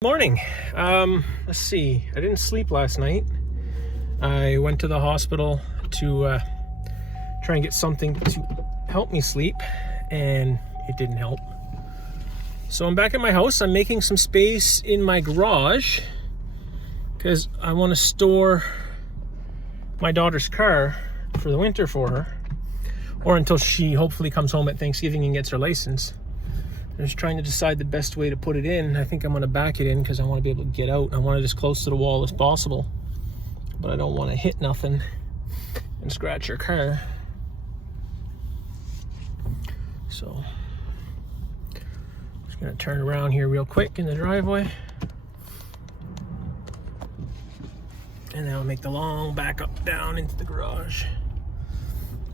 Morning. Let's see. I didn't sleep last night. I went to the hospital to try and get something to help me sleep, and it didn't help. So I'm back at my house. I'm making some space in my garage because I want to store my daughter's car for the winter for her, or until she hopefully comes home at Thanksgiving and gets her license. I'm just trying to decide the best way to put it in. I think I'm going to back it in because I want to be able to get out. I want it as close to the wall as possible, but I don't want to hit nothing and scratch her car. So just going to turn around here real quick in the driveway, and then I'll make the long back up down into the garage.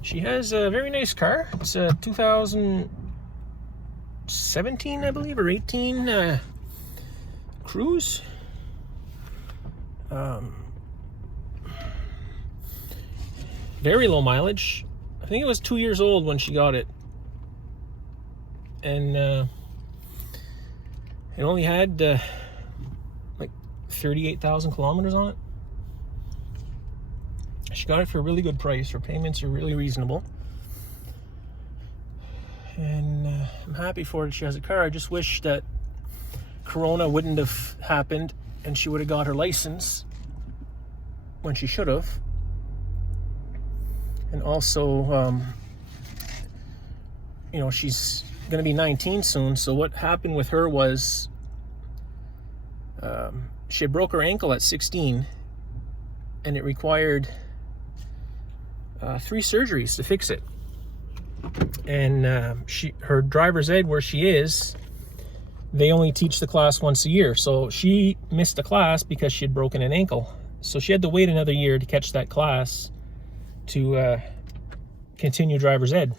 She has a very nice car. It's a 2017, I believe, or 18 Cruise. Very low mileage. I think it was 2 years old when she got it, and it only had like 38,000 kilometers on it. She got it for a really good price. Her payments are really reasonable, and I'm happy for her that she has a car. I just wish that Corona wouldn't have happened and she would have got her license when she should have. And also, you know, she's going to be 19 soon. So what happened with her was she had broke her ankle at 16, and it required 3 surgeries to fix it. And her driver's ed, where she is, they only teach the class once a year. So she missed the class because she had broken an ankle. So she had to wait another year to catch that class to continue driver's ed.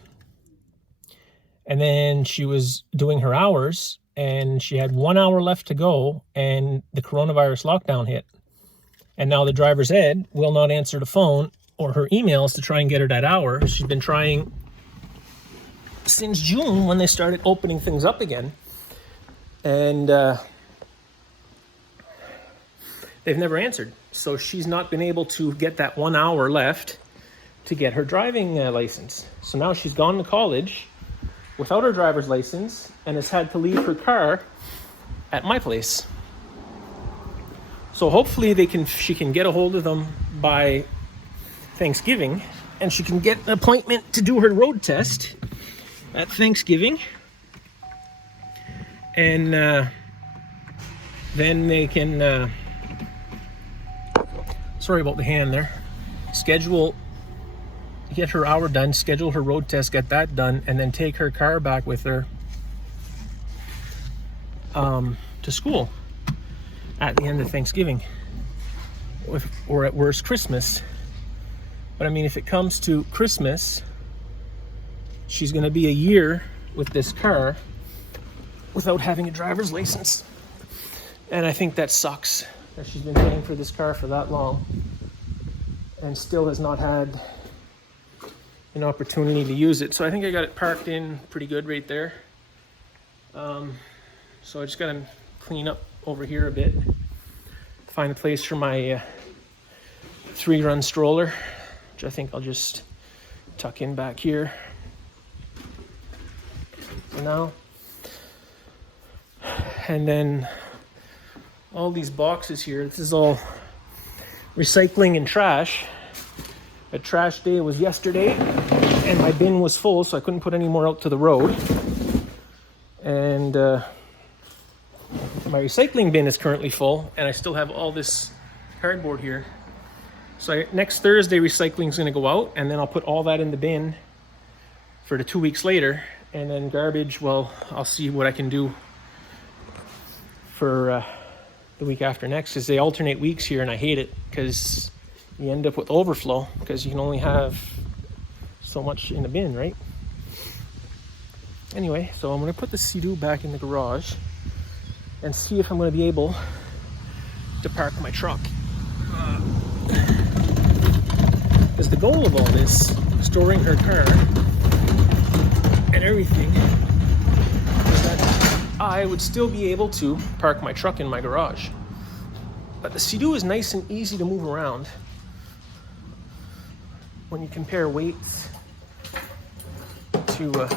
And then she was doing her hours, and she had 1 hour left to go, and the coronavirus lockdown hit. And now the driver's ed will not answer the phone or her emails to try and get her that hour. She's been trying since June, when they started opening things up again, and they've never answered. So she's not been able to get that 1 hour left to get her driving license. So now she's gone to college without her driver's license and has had to leave her car at my place. So hopefully she can get a hold of them by Thanksgiving, and she can get an appointment to do her road test at Thanksgiving, and then they can sorry about the hand there, get her hour done, schedule her road test, get that done, and then take her car back with her to school at the end of Thanksgiving, or at worst Christmas. But I mean, if it comes to Christmas, she's going to be a year with this car without having a driver's license. And I think that sucks, that she's been paying for this car for that long and still has not had an opportunity to use it. So I think I got it parked in pretty good right there. So I just got to clean up over here a bit, find a place for my 3-run stroller, which I think I'll just tuck in back here for now. And then all these boxes here, this is all recycling and trash. A trash day was yesterday, and my bin was full, so I couldn't put any more out to the road. And my recycling bin is currently full, and I still have all this cardboard here. So next Thursday, recycling is going to go out, and then I'll put all that in the bin for the 2 weeks later. And then garbage, well, I'll see what I can do for the week after next, because they alternate weeks here, and I hate it because you end up with overflow because you can only have so much in the bin, right? Anyway, so I'm going to put the Sea-Doo back in the garage and see if I'm going to be able to park my truck. Because the goal of all this, storing her car and everything, is that I would still be able to park my truck in my garage. But the Sea-Doo is nice and easy to move around when you compare weights to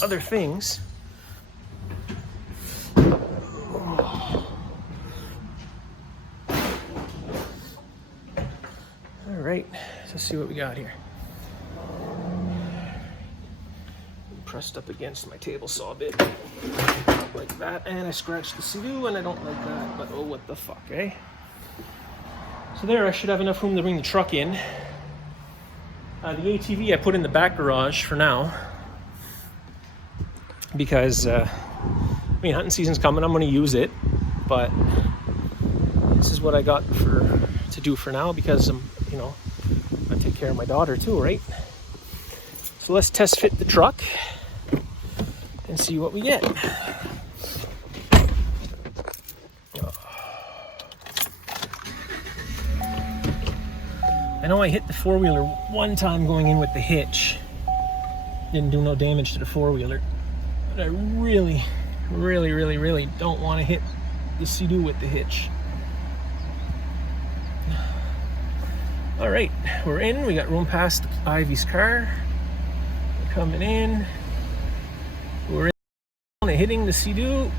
other things. All right, let's see what we got here. Pressed up against my table saw a bit, like that, and I scratched the Sea-Doo, and I don't like that, but oh, what the fuck, eh? So there, I should have enough room to bring the truck in. The ATV I put in the back garage for now, because I mean, hunting season's coming, I'm going to use it, but this is what I got to do for now, because I'm, you know, I take care of my daughter too, right? So let's test fit the truck and see what we get. I know I hit the four-wheeler one time going in with the hitch. Didn't do no damage to the four-wheeler. But I really don't want to hit the Sea-Doo with the hitch. All right, we're in. We got room past Ivy's car. We're coming in. We're in, hitting the Sea-Doo.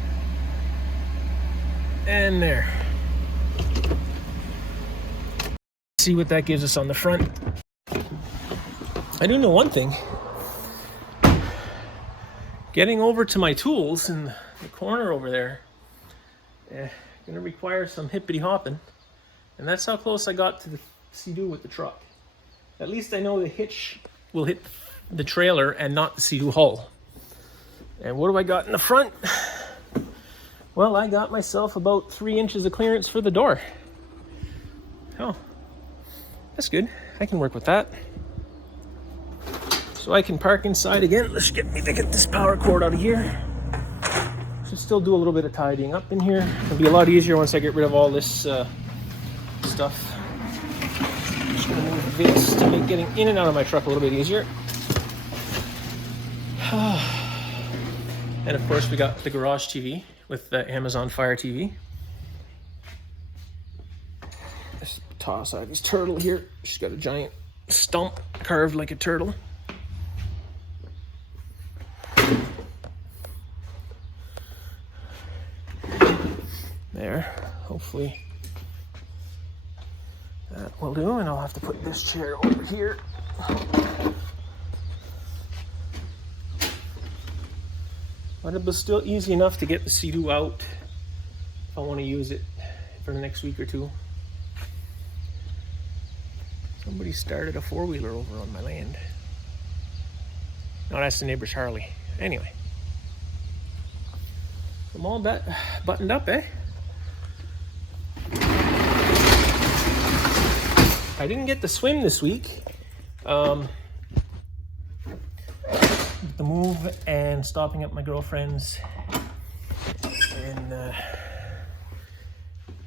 And there. See what that gives us on the front. I do know one thing. Getting over to my tools in the corner over there, gonna require some hippity hopping, and that's how close I got to the Sea-Doo with the truck. At least I know the hitch will hit the trailer and not the Sea-Doo hull. And what do I got in the front? Well, I got myself about 3 inches of clearance for the door. Oh. That's good. I can work with that. So I can park inside again. Let's get this power cord out of here. Should still do a little bit of tidying up in here. It'll be a lot easier once I get rid of all this stuff. I'm just gonna move this to make getting in and out of my truck a little bit easier. And of course we got the garage TV with the Amazon Fire TV. Toss Ivy's turtle here. She's got a giant stump carved like a turtle. There, hopefully that will do, and I'll have to put this chair over here. But it was still easy enough to get the Sea-Doo out if I want to use it for the next week or two. Somebody started a four-wheeler over on my land. No, that's the neighbor's Harley. Anyway. I'm all buttoned up, eh? I didn't get to swim this week. The move and stopping at my girlfriend's and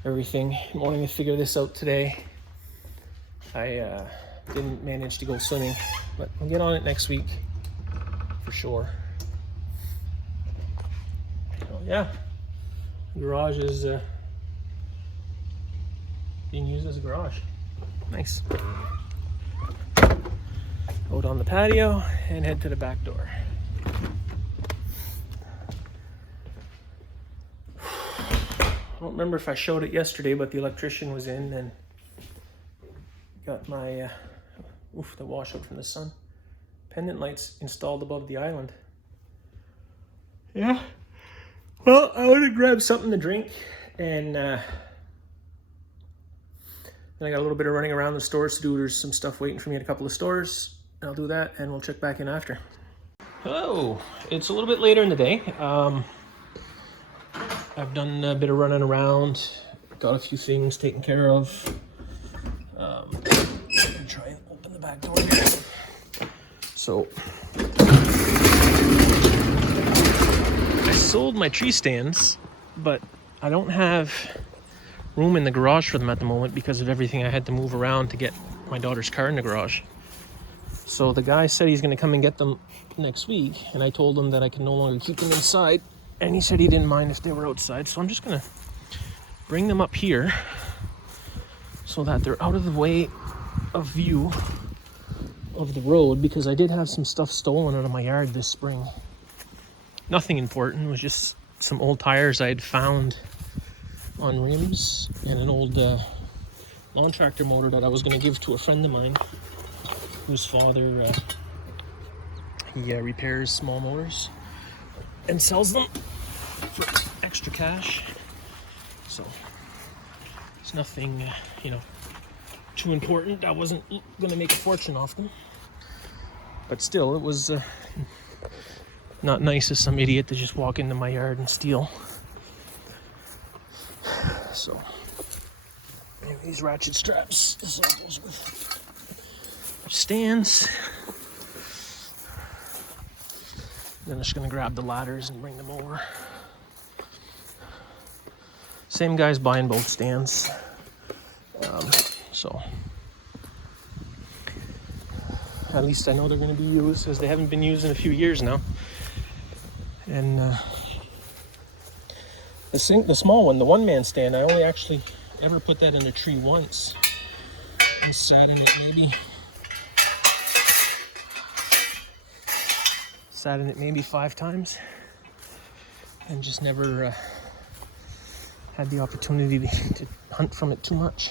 everything. I'm wanting to figure this out today. I didn't manage to go swimming, but we'll get on it next week for sure. So yeah, the garage is being used as a garage. Nice. Out on the patio and head to the back door. I don't remember if I showed it yesterday, but the electrician was in and got my the washout from the sun. Pendant lights installed above the island. Yeah. Well, I want to grab something to drink, and then I got a little bit of running around the stores to do. There's some stuff waiting for me at a couple of stores. I'll do that, and we'll check back in after. Hello. It's a little bit later in the day. I've done a bit of running around, got a few things taken care of. I'm gonna try and open the back door here. So I sold my tree stands, but I don't have room in the garage for them at the moment because of everything I had to move around to get my daughter's car in the garage. So the guy said he's going to come and get them next week, and I told him that I can no longer keep them inside, and he said he didn't mind if they were outside. So I'm just going to bring them up here so that they're out of the way of view of the road, because I did have some stuff stolen out of my yard this spring. Nothing important, it was just some old tires I had found on rims and an old lawn tractor motor that I was going to give to a friend of mine whose father he repairs small motors and sells them for extra cash. So it's nothing too important. I wasn't going to make a fortune off them, but still it was not nice as some idiot to just walk into my yard and steal. So these ratchet straps, this all goes with stands. Then I'm just gonna grab the ladders and bring them over. Same guy's buying both stands. So at least I know they're gonna be used, as they haven't been used in a few years now. And the small one, the one-man stand, I only actually ever put that in a tree once and sat in it maybe 5 times, and just never had the opportunity to hunt from it too much.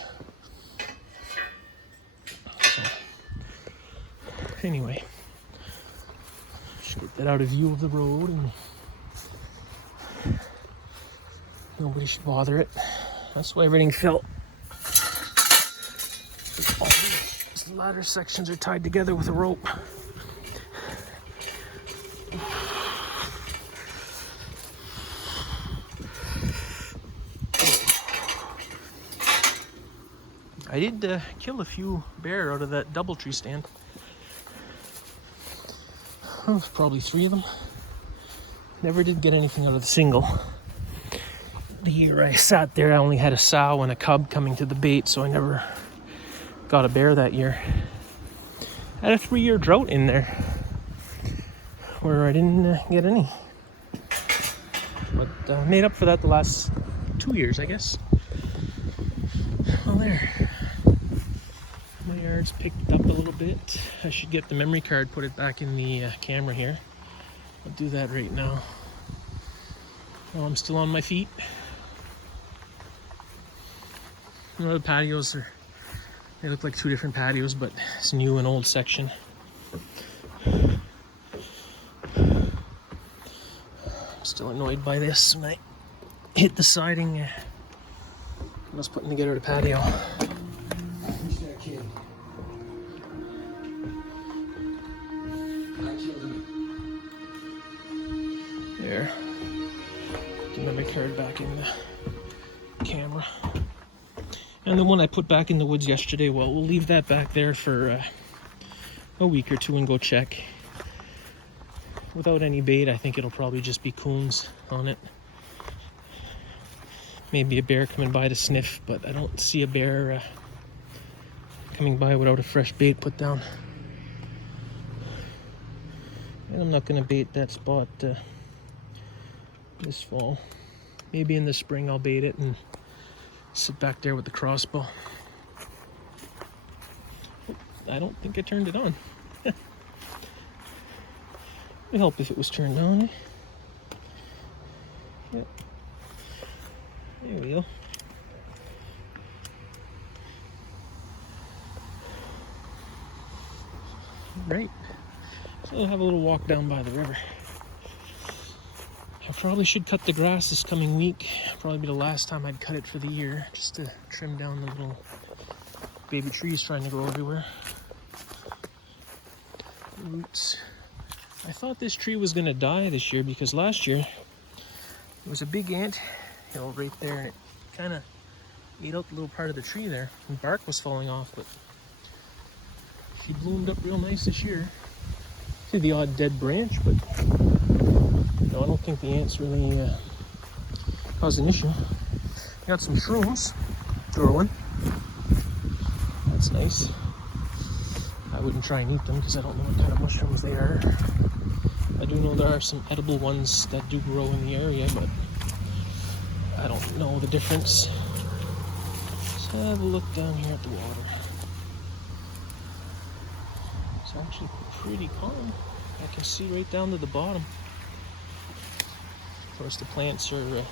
So anyway, just get that out of view of the road, and nobody should bother it. That's why everything felt. All these ladder sections are tied together with a rope. I did kill a few bear out of that double tree stand. Oh, probably 3 of them. Never did get anything out of the single. The year I sat there, I only had a sow and a cub coming to the bait, so I never got a bear that year. I had a 3-year drought in there where I didn't get any. But made up for that the last 2 years, I guess. Well, there. My yard's picked up a little bit. I should get the memory card, put it back in the camera here. I'll do that right now. While I'm still on my feet. The patios they look like 2 different patios, but it's new and old section. I'm still annoyed by this when I hit the siding. I was putting together the patio. Who's that kid? I killed him. There. Get my memory card back in the camera. And the one I put back in the woods yesterday, well, we'll leave that back there for a week or 2 and go check. Without any bait, I think it'll probably just be coons on it. Maybe a bear coming by to sniff, but I don't see a bear coming by without a fresh bait put down. And I'm not going to bait that spot this fall. Maybe in the spring I'll bait it and sit back there with the crossbow. I don't think I turned it on. It would help if it was turned on. Eh? Yep. There we go. Right. So we'll have a little walk down by the river. I probably should cut the grass this coming week. Probably be the last time I'd cut it for the year, just to trim down the little baby trees trying to grow everywhere. Roots. I thought this tree was gonna die this year because last year there was a big ant hill right there, and it kind of ate out the little part of the tree there, and bark was falling off, but she bloomed up real nice this year. See the odd dead branch, but no, I don't think the ants really caused an issue. Got some shrooms growing. That's nice. I wouldn't try and eat them because I don't know what kind of mushrooms they are. I do know there are some edible ones that do grow in the area, but I don't know the difference. Let's have a look down here at the water. It's actually pretty calm. I can see right down to the bottom. Of course, the plants are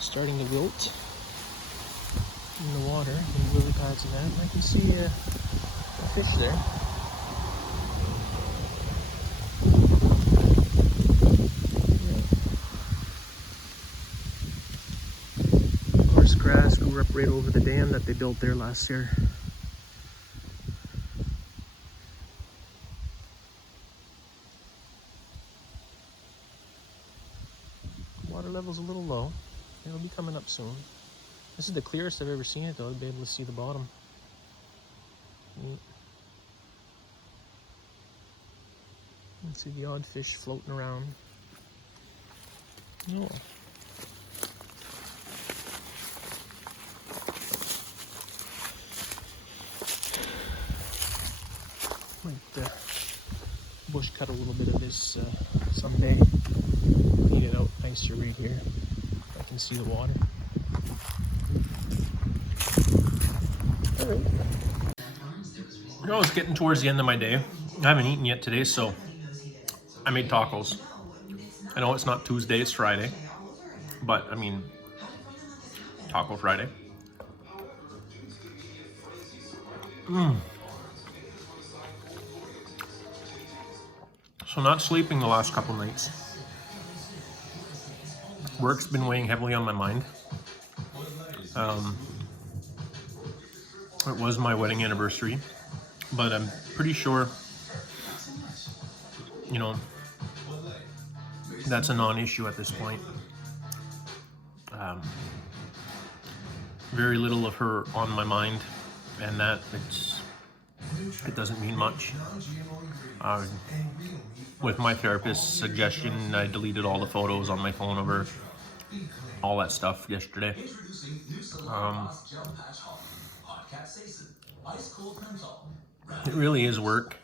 starting to wilt in the water, in the lily pads and that. I can see a fish there. Of course, grass grew up right over the dam that they built there last year. Water level's a little low. It'll be coming up soon. This is the clearest I've ever seen it though, to be able to see the bottom. You can see the odd fish floating around. Oh. Might bush cut a little bit of this someday. Clean it out nicer right here. I can see the water. Alright. You know, it's getting towards the end of my day. I haven't eaten yet today, so I made tacos. I know it's not Tuesday, it's Friday. But, I mean, Taco Friday. So not sleeping the last couple nights. Work's been weighing heavily on my mind. It was my wedding anniversary, but I'm pretty sure, you know, that's a non-issue at this point. Very little of her on my mind, and that it doesn't mean much. With my therapist's suggestion, I deleted all the photos on my phone of her, all that stuff yesterday. It really is work.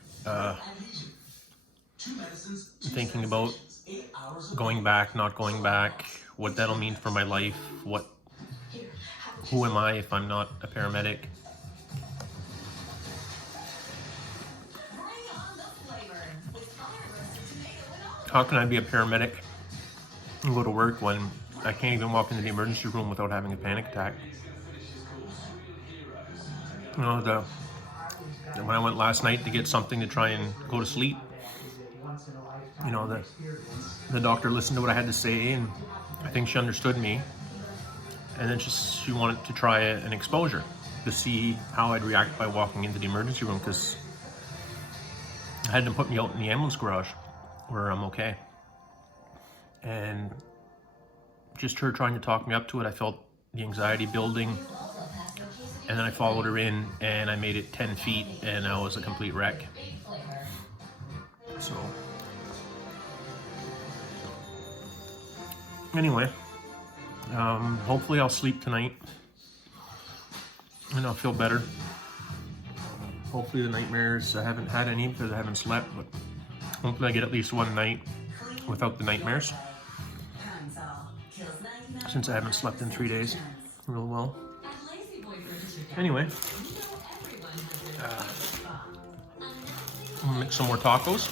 Thinking about going back, not going back, what that'll mean for my life, who am I if I'm not a paramedic? How can I be a paramedic and go to work when I can't even walk into the emergency room without having a panic attack? You know, when I went last night to get something to try and go to sleep, you know, the doctor listened to what I had to say, and I think she understood me. And then she wanted to try an exposure to see how I'd react by walking into the emergency room, because I had them put me out in the ambulance garage where I'm okay. And just her trying to talk me up to it, I felt the anxiety building. And then I followed her in and I made it 10 feet and I was a complete wreck. So, anyway, hopefully I'll sleep tonight and I'll feel better. Hopefully the nightmares, I haven't had any because I haven't slept, but hopefully I get at least one night without the nightmares, since I haven't slept in 3 days real well. Anyway, I'm gonna make some more tacos.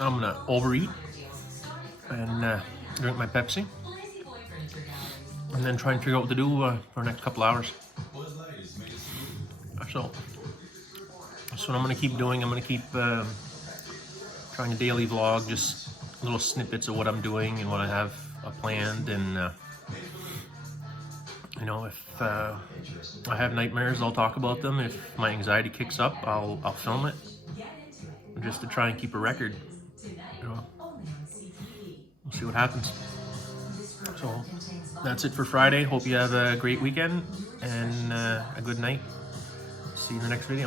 I'm gonna overeat and drink my Pepsi, and then try and figure out what to do for the next couple hours. So that's what I'm gonna keep doing. I'm gonna keep trying to daily vlog, just little snippets of what I'm doing and what I have planned. And you know, if I have nightmares, I'll talk about them. If my anxiety kicks up, I'll film it, just to try and keep a record. You know, we'll see what happens. So that's it for Friday. Hope you have a great weekend and a good night. See you in the next video.